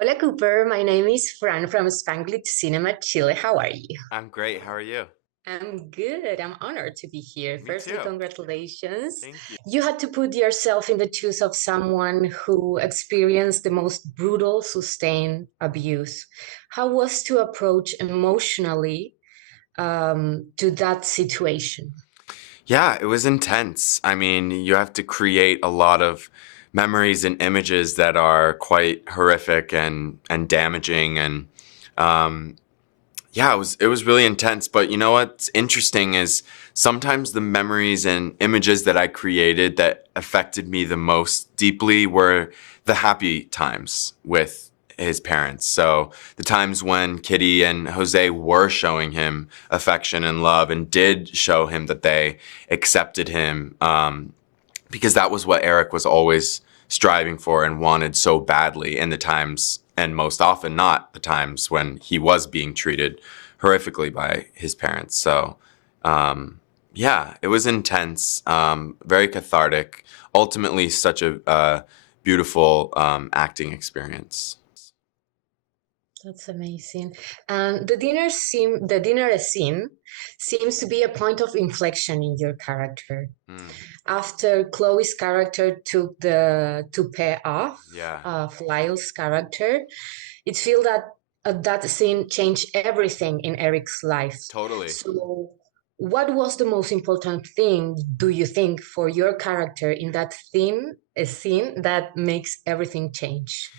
Hola Cooper, my name is Fran from Spanglish Cinema, Chile. How are you? I'm great. How are you? I'm good. I'm honored to be here. Me Firstly, too. congratulations. Thank you. You had to put yourself in the shoes of someone who experienced the most brutal, sustained abuse. How was to approach emotionally to that situation? Yeah, it was intense. I mean, you have to create a lot of memories and images that are quite horrific and damaging um yeah, it was really intense, but you know what's interesting is sometimes the memories and images that I created that affected me the most deeply were the happy times with his parents. So the times when Kitty and Jose were showing him affection and love and did show him that they accepted him, because that was what Erik was always striving for and wanted so badly in the times, and most often not the times when he was being treated horrifically by his parents. So, yeah, it was intense, very cathartic, ultimately such a beautiful acting experience. That's amazing. And the dinner scene seems to be a point of inflection in your character. Mm, After Chloe's character took the toupee off yeah, of Lyle's character, it feels that that scene changed everything in Eric's life. totally. So, what was the most important thing, do you think, for your character in that scene that makes everything change?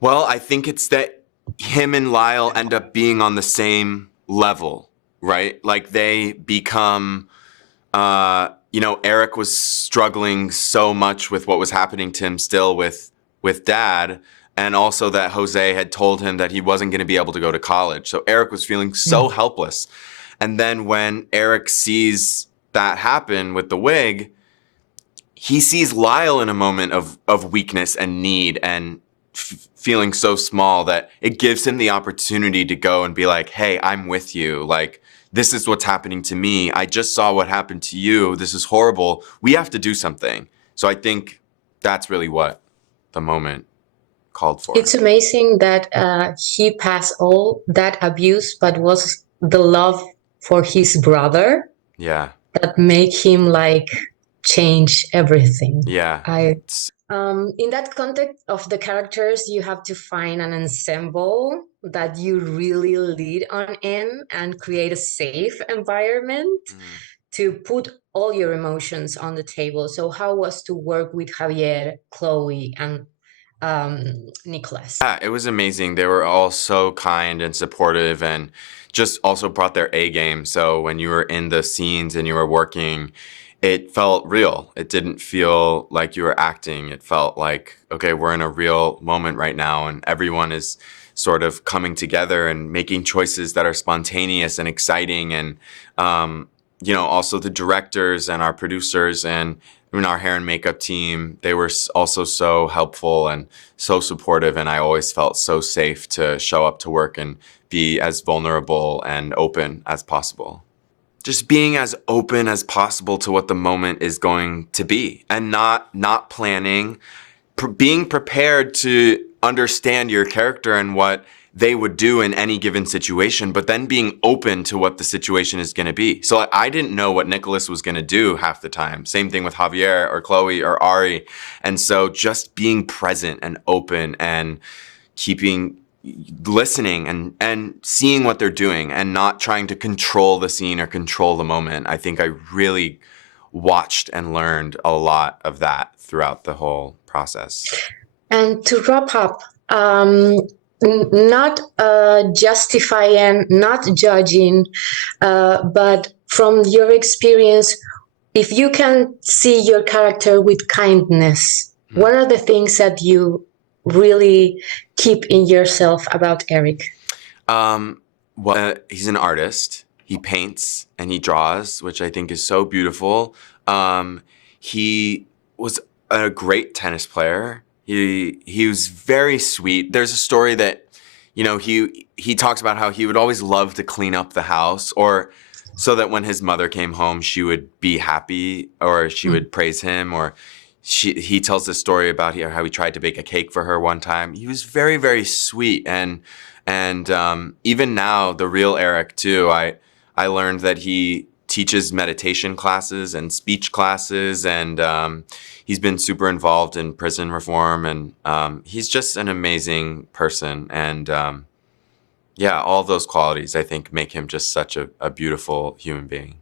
Well, I think it's that him and Lyle end up being on the same level, right? Like they become, Erik was struggling so much with what was happening to him still with dad, and also that Jose had told him that he wasn't going to be able to go to college. So Erik was feeling so helpless. And then when Erik sees that happen with the wig, he sees Lyle in a moment of weakness and need and feeling so small that it gives him the opportunity to go and be like, hey, I'm with you. Like, this is what's happening to me. I just saw what happened to you. This is horrible. We have to do something. So I think that's really what the moment called for. It's amazing that he passed all that abuse, but was the love for his brother Yeah. that make him like change everything. Yeah. I In that context of the characters, you have to find an ensemble that you really lead on in and create a safe environment Mm. to put all your emotions on the table. So, how was to work with Javier, Chloe, and Nicholas? Yeah, it was amazing. They were all so kind and supportive and just also brought their A game. So when you were in the scenes and you were working, it felt real. It didn't feel like you were acting. It felt like, okay, we're in a real moment right now and everyone is sort of coming together and making choices that are spontaneous and exciting. And, also the directors and our producers and our hair and makeup team, they were also so helpful and so supportive, and I always felt so safe to show up to work and be as vulnerable and open as possible. Just being as open as possible to what the moment is going to be and not planning, being prepared to understand your character and what they would do in any given situation, but then being open to what the situation is going to be. So I didn't know what Nicholas was going to do half the time. Same thing with Javier or Chloe or Ari. And so just being present and open and keeping listening and seeing what they're doing and not trying to control the scene or control the moment. I think I really watched and learned a lot of that throughout the whole process. And to wrap up, not justifying, not judging, but from your experience, if you can see your character with kindness, Hmm. what are the things that you really keep in yourself about Eric? He's an artist. He paints and he draws, which I think is so beautiful. He was a great tennis player. He was very sweet. There's a story that, he talks about how he would always love to clean up the house, or so that when his mother came home, she would be happy, or she would praise him, or he tells this story about how he tried to bake a cake for her one time. He was very, very sweet, and even now, the real Erik too. I learned that he teaches meditation classes and speech classes, and he's been super involved in prison reform, and he's just an amazing person. And yeah, all those qualities I think make him just such a beautiful human being.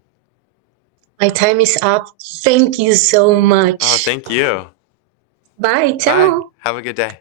My time is up. Thank you so Oh, much. thank you. Bye. Bye. Ciao. Have a good day.